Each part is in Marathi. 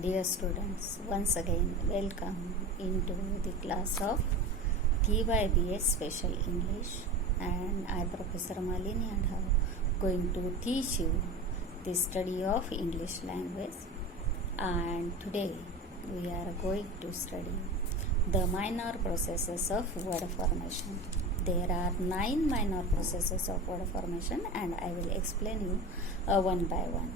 Dear students, once again welcome into the class of TYBS Special English, and I, Professor Malini Adhav, going to teach you the study of English language. And today we are going to study the minor processes of word formation. There are 9 minor processes of word formation, and I will explain you one by one.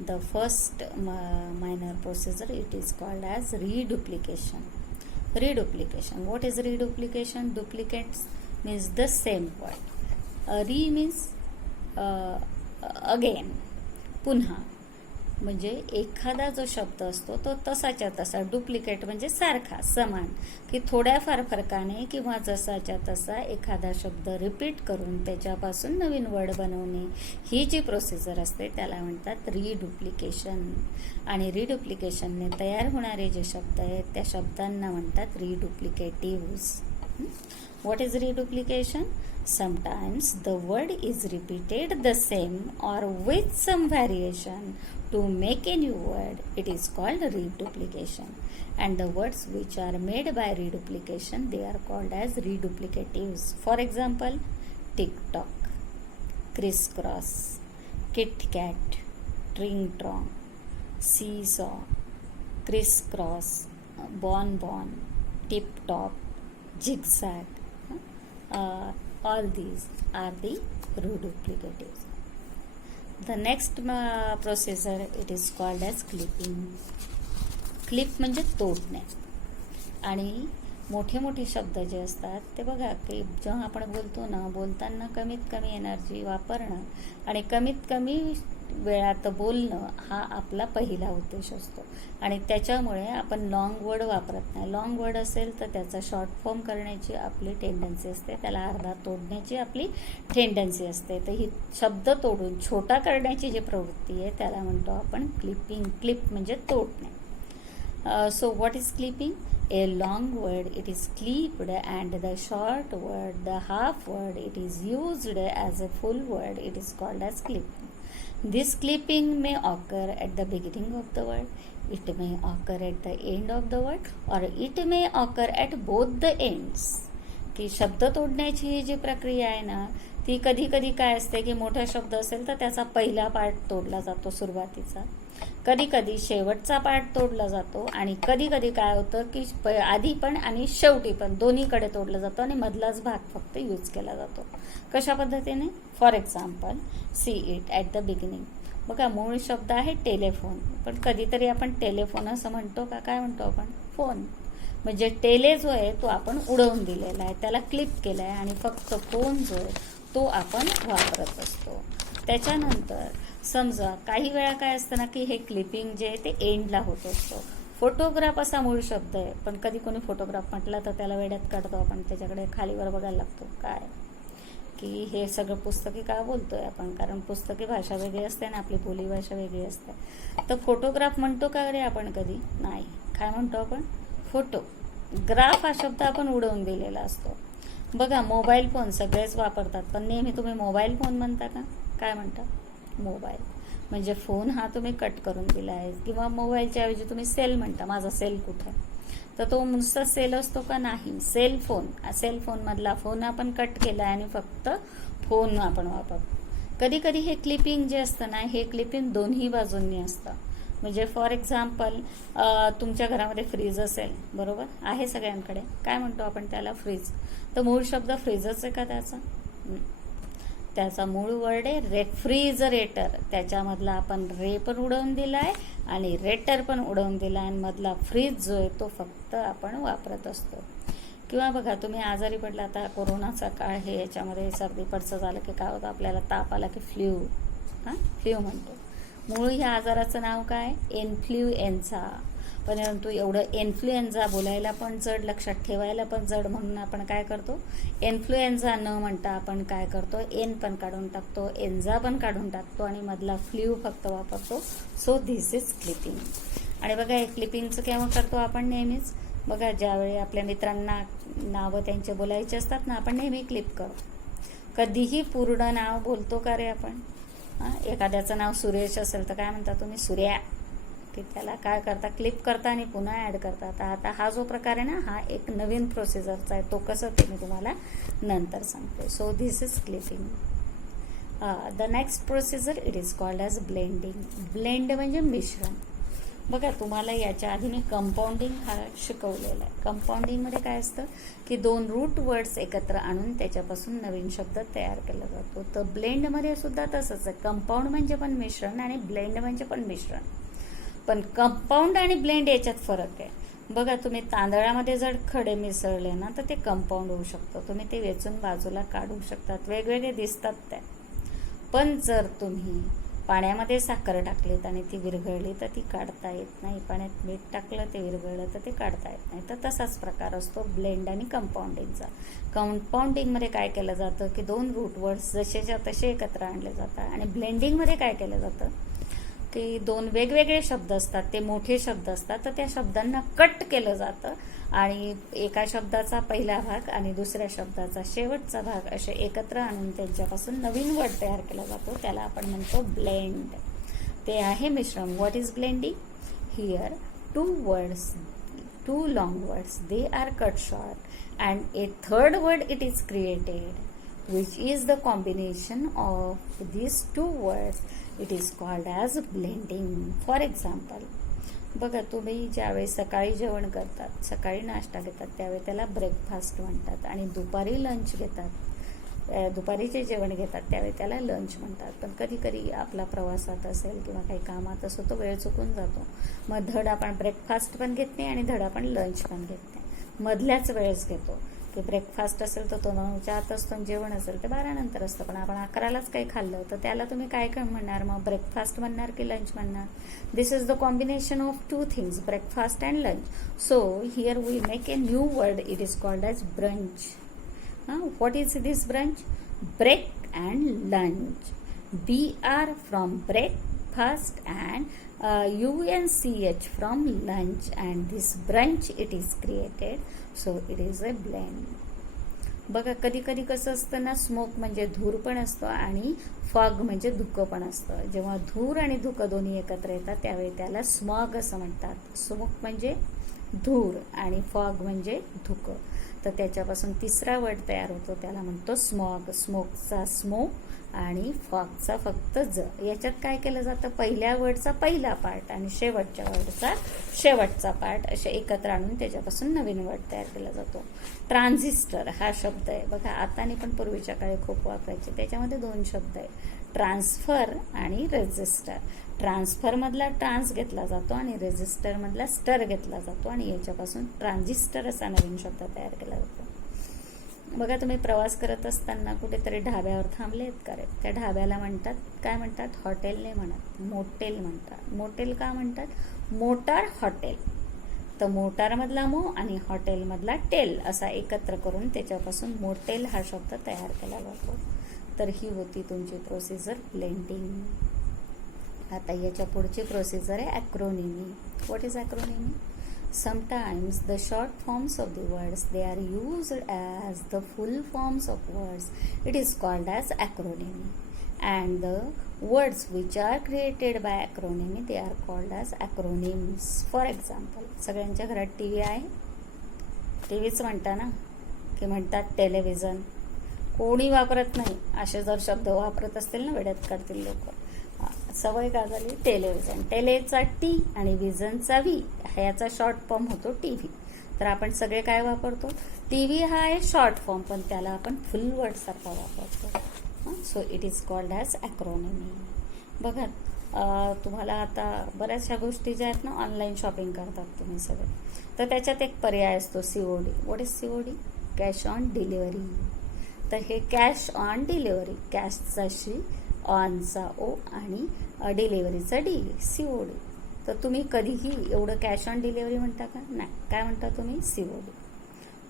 The first minor procedure, it is called as reduplication. Reduplication. What is reduplication? Duplicates means the same word. Re means again, पुन्हा. म्हणजे एखादा जो शब्द असतो तो तसाच्या तसा, डुप्लिकेट म्हणजे सारखा, समान, की थोड्याफार फरकाने किंवा जसाच्या तसा एखादा शब्द रिपीट करून त्याच्यापासून नवीन वर्ड बनवणे, ही जी प्रोसिजर असते त्याला म्हणतात रिडुप्लिकेशन. आणि रिडुप्लिकेशनने तयार होणारे जे शब्द आहेत त्या शब्दांना म्हणतात रिडुप्लिकेटिव्हज. What is reduplication? Sometimes the word is repeated the same or with some variation to make a new word. It is called reduplication. And the words which are made by reduplication, they are called as reduplicatives. For example, tick-tock, crisscross, kit-cat, tring-trong, seesaw, crisscross, bon-bon, tip-top, zigzag. All these are the reduplicatives. The next procedure, it is called as clipping. Clip म्हणजे तोडणे. आणि मोठे मोठे शब्द जे असतात ते बघा की जेव्हा आपण बोलतो ना, बोलताना कमीत कमी एनर्जी वापरणं आणि कमीत कमी वेळात बोलणं हा आपला पहिला उद्देश असतो. आणि त्याच्यामुळे आपण लॉंग वर्ड वापरत नाही. लॉंग वर्ड असेल तर त्याचा शॉर्ट फॉर्म करण्याची आपली टेंडन्सी असते, त्याला अर्धा तोडण्याची आपली टेंडन्सी असते. तर ही शब्द तोडून छोटा करण्याची जी प्रवृत्ती आहे त्याला म्हणतो आपण क्लिपिंग. क्लिप म्हणजे तोडणे. So what is clipping? A long word, it is clipped, and the short word, the half word, it is used as a full word. It is called as clipping. This clipping may occur at the beginning of the word, it may occur at the end of the word, or it may occur at both the ends. की शब्द तोडण्याची ही जी प्रक्रिया आहे ना, ती कधी कधी काय असते की मोठा शब्द असेल तर त्याचा पहिला पार्ट तोडला जातो सुरुवातीचा, कधी कधी शेवटचा पार्ट तोडला जातो, आणि कधी कधी काय होतं की आधी पण आणि शेवटी पण दोन्हीकडे तोडलं जातं आणि मधलाच भाग फक्त यूज केला जातो. कशा पद्धतीने? For example, see it at the beginning. बघा, मूळ शब्द आहे टेलिफोन, पण कधीतरी आपण टेलिफोन असं म्हणतो का? काय म्हणतो आपण? फोन. म्हणजे टेले जो आहे तो आपण उडवून दिलेला आहे, त्याला क्लिप केला आहे, आणि फक्त फोन जो आहे तो आपण वापरत असतो. त्याच्यानंतर समजा काही वेळा काय असतं ना की हे क्लिपिंग जे आहे ते एंडला होत असतो. फोटोग्राफ असा मूळ शब्द आहे, पण कधी कोणी फोटोग्राफ म्हटला तर त्याला वेड्यात काढतो आपण, त्याच्याकडे खालीवर बघायला लागतो काय की हे सगळं पुस्तकी का बोलतोय आपण, कारण पुस्तकी भाषा वेगळी असते आणि आपली बोलीभाषा वेगळी असते. तर फोटोग्राफ म्हणतो का रे आपण? कधी नाही. काय म्हणतो आपण? फोटो. ग्राफ हा शब्द आपण उडवून दिलेला असतो. बघा, मोबाईल फोन सगळेच वापरतात, पण नेहमी तुम्ही मोबाईल फोन म्हणता का? काय म्हणता? मोबाईल. म्हणजे फोन हा तुम्ही कट करून दिला आहे, किंवा मोबाईलच्या ऐवजी तुम्ही सेल म्हणता. माझा सेल कुठे? तर तो नुसता सेल असतो का? नाही. Cell phone. सेल फोन मधला फोन आपण कट केला आणि फक्त फोन आपण वापरतो. कधी कधी हे क्लिपिंग जे असतं ना, हे क्लिपिंग दोन्ही बाजूंनी असतं. म्हणजे फॉर एक्झाम्पल, तुमच्या घरामध्ये फ्रीज असेल, बरोबर आहे सगळ्यांकडे. काय म्हणतो आपण त्याला? फ्रीज. तर मूळ शब्द फ्रीजच आहे का त्याचा? त्याचा मूळ वर्ड आहे रेफ्रिजरेटर. त्याच्यामधला आपण रे पण उडवून दिला आहे आणि रेटर पण उडवून दिला आहे, आणि मधला फ्रीज जो आहे तो फक्त आपण वापरत असतो. किंवा बघा, तुम्ही आजारी पडला, आता कोरोनाचा काळ हे, याच्यामध्ये सर्दी पडसं झालं की काय होतं आपल्याला? ताप आला की फ्ल्यू. फ्ल्यू म्हणतो. मूळ ह्या आजाराचं नाव काय? इन्फ्लुएन्झा. परंतु एवढं इन्फ्लुएन्झा बोलायला पण जड, लक्षात ठेवायला पण जड, म्हणून आपण काय करतो? इन्फ्लुएन्झा न म्हणता आपण काय करतो? एन पण काढून टाकतो, एन्झा पण काढून टाकतो, आणि मधला फ्ल्यू फक्त वापरतो. So this is clipping. आणि बघा, हे क्लिपिंगचं केव्हा करतो आपण? नेहमीच. बघा, ज्यावेळी आपल्या मित्रांना नावं त्यांचे बोलायचे असतात ना, आपण नेहमी क्लिप करतो. कधीही पूर्ण नाव बोलतो का रे आपण? एखाद्याचं नाव सुरेश असेल तर काय म्हणता तुम्ही? सूर्या. की त्याला काय करता, क्लिप करता आणि पुन्हा ॲड करता. तर आता हा जो प्रकार आहे ना, हा एक नवीन प्रोसिजरचा आहे. तो कसं ते मी तुम्हाला नंतर सांगते. So this is clipping. The next procedure it is called as blending. Blend म्हणजे मिश्रण. बघा, तुम्हाला याच्या आधी मी कंपाऊंडिंग हा शिकवलेला आहे. कंपाऊंडिंगमध्ये काय असतं की दोन रूट वर्ड्स एकत्र आणून त्याच्यापासून नवीन शब्द तयार केला जातो. तर ब्लेंडमध्ये सुद्धा तसंच आहे. कंपाऊंड म्हणजे पण मिश्रण आणि ब्लेंड म्हणजे पण मिश्रण. पण कंपाऊंड आणि ब्लेंड याच्यात फरक आहे. बघा, तुम्ही तांदळामध्ये जर खडे मिसळले ना तर ते कंपाऊंड होऊ शकतं. तुम्ही ते वेचून बाजूला काढू शकतात, वेगवेगळे दिसतात ते. पण जर तुम्ही पाण्यामध्ये साखर टाकलीत आणि ती विरघळली तर ती काढता येत नाही. पाण्यात मीठ टाकलं, ते विरघळलं तर ते काढता येत नाही. तर तसाच प्रकार असतो ब्लेंड आणि कंपाऊंडिंगचा. कंपाऊंडिंगमध्ये काय केलं जातं की दोन रूट वर्ड्स जसेच्या तसे एकत्र आणले जातात. आणि ब्लेंडिंगमध्ये काय केलं जातं की दोन वेगवेगळे शब्द असतात, ते मोठे शब्द असतात, तर त्या शब्दांना कट केलं जातं आणि एका शब्दाचा पहिला भाग आणि दुसऱ्या शब्दाचा शेवटचा भाग असे एकत्र आणून त्यांच्यापासून नवीन वर्ड तयार केला जातो. त्याला आपण म्हणतो ब्लेंड. ते आहे मिश्रण. What is blending? Here two words, two long words, they are cut short and a third word it is created which is the combination of these two words. It is called as blending. For example, बघा, तुम्ही ज्यावेळी सकाळी जेवण करतात, सकाळी नाश्ता घेतात, त्यावेळी त्याला ब्रेकफास्ट म्हणतात. आणि दुपारी लंच घेतात, दुपारीचे जेवण घेतात, त्यावेळी त्याला लंच म्हणतात. पण कधी कधी आपला प्रवासात असेल किंवा काही कामात असो, तो वेळ चुकून जातो. मग धड आपण ब्रेकफास्ट पण घेत नाही आणि धड आपण लंच पण घेत नाही, मधल्याच वेळेस घेतो. की ब्रेकफास्ट असेल तर तो 9च्या आत असतो आणि जेवण असेल ते 12 नंतर असतं. पण आपण 11लाच काही खाल्लं तर त्याला तुम्ही काय काय म्हणणार? मग ब्रेकफास्ट म्हणणार की लंच म्हणणार? This is the combination of two things, breakfast and lunch. So here we make a new word. It is called as brunch. What is this brunch? Break and lunch. BR from breakfast and UNCH from lunch, and this brunch it is created, so it is a blend. बघा, कधी कधी कसं असतं ना, स्मोक म्हणजे धूर पण असतो आणि फॉग म्हणजे धुकं पण असतं. जेव्हा धूर आणि धुकं दोन्ही एकत्र येतात त्यावेळी त्याला स्मॉग असं म्हणतात. स्मोक म्हणजे धूर आणि फॉग म्हणजे धुकं. तर त्याच्यापासून तिसरा वर्ड तयार होतो, त्याला म्हणतो स्मॉग. स्मोकचा स्मो आणि फॉगचा फक्त ज. याच्यात काय केलं जातं? पहिल्या वर्डचा पहिला पार्ट आणि शेवटच्या वर्डचा शेवटचा पार्ट असे एकत्र आणून त्याच्यापासून नवीन वर्ड तयार केला जातो. ट्रान्झिस्टर हा शब्द आहे बघा, आता आणि पण पूर्वीच्या काळी खूप वापरायचे. त्याच्यामध्ये 2 शब्द आहे, ट्रान्सफर आणि रेजिस्टर. ट्रान्सफर मधला ट्रान्स घेतला जातो आणि रेजिस्टर मधला स्टर घेतला जातो आणि याच्यापासून ट्रान्झिस्टर असा नवीन शब्द तयार केला जातो. बघा, तुम्ही प्रवास करत असताना कुठेतरी ढाब्यावर थांबलेत का रे? त्या ढाब्याला म्हणतात, काय म्हणतात? हॉटेल नाही म्हणत, मोटेल म्हणतात. मोटेल का म्हणतात? Motor hotel. तर मोटारमधला मो आणि हॉटेलमधला टेल असा एकत्र करून त्याच्यापासून मोटेल हा शब्द तयार केला जातो. तर ही होती तुमची प्रोसिजर ब्लेंडिंग. आता याच्या पुढची प्रोसिजर आहे acronymy. What is acronymy? Sometimes the short forms of the words they are used as the full forms of words. It is called as acronym. And the words which are created by acronym they are called as acronyms. For example, सगळ्यांच्या घरात टीव्ही आहे, टीव्हीच म्हणता ना, की म्हणतात टेलिव्हिजन. कोणी वापरत नाही. असे जर शब्द वापरत असतील ना, वेड्यात काढतील लोक. सवय का झाली? टेलिव्हिजन. टेलेचा टी आणि विजनचा व्ही ह्याचा शॉर्ट फॉर्म होतो टीव्ही. तर आपण सगळे काय वापरतो? टीव्ही हा आहे शॉर्ट फॉर्म, पण त्याला आपण फुल वर्ड सारखा वापरतो. So it is called as acronymy. बघा, तुम्हाला आता बऱ्याचशा गोष्टी ज्या आहेत ना, ऑनलाईन शॉपिंग करतात तुम्ही सगळे, तर त्याच्यात एक पर्याय असतो COD. What is COD? Cash on delivery. तर हे कॅश ऑन डिलिव्हरी, कॅशचा शी, ऑनचा ओ आणि डिलिव्हरीचा डी, COD. तर तुम्ही कधीही एवढं कॅश ऑन डिलिव्हरी म्हणता का? नाही. काय म्हणता तुम्ही? COD.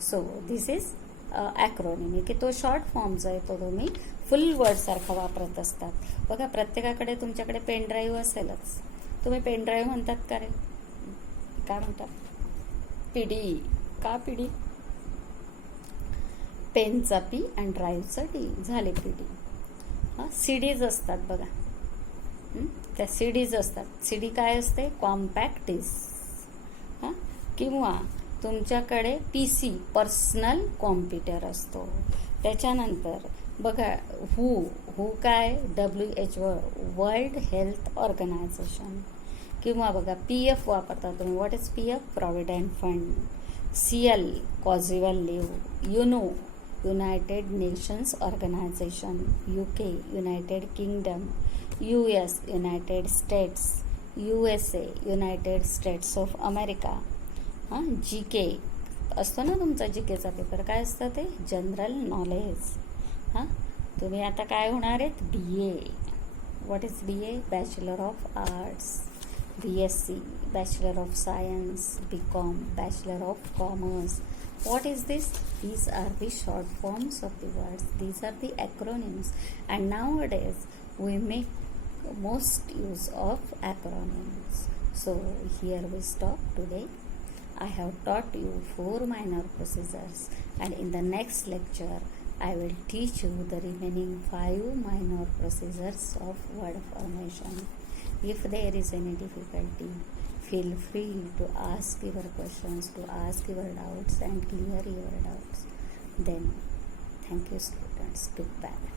सो दिस इज ॲक्रोनिमी, की तो शॉर्ट फॉर्मचा आहे, तो तुम्ही फुल वर्ड सारखा वापरत असतात. बघा, प्रत्येकाकडे तुमच्याकडे पेन ड्राईव्ह असेलच. तुम्ही पेन ड्राईव्ह म्हणतात का रे? काय म्हणतात? PD. का PD? पेनचा P आणि ड्राईव्हचा D झाले PD. CDज असतात बघा. त्या CDs असतात. CD काय असते? Compact disc. हां, किंवा तुमच्याकडे PC पर्सनल कॉम्प्युटर असतो. त्याच्यानंतर बघा हू काय? WHO World Health Organization. किंवा बघा PF वापरता तुम्ही. What is PF? Provident fund. CL casual leave. United Nations Organization. UK United Kingdom. US United States. USA United States of America. हां, GK असतो ना तुमचा GKचा पेपर. काय असतं ते? General knowledge. हां, तुम्ही आता काय होणार आहेत? BA. What is BA? Bachelor of arts. BSc bachelor of science. BCom bachelor of commerce. What is this? These are the short forms of the words. These are the acronyms. And nowadays we make most use of acronyms. So here we stop today. I have taught you 4 minor procedures, and in the next lecture I will teach you the remaining 5 minor procedures of word formation. If there is any difficulty, feel free to ask your questions, to ask your doubts and clear your doubts. Then, thank you students. Goodbye.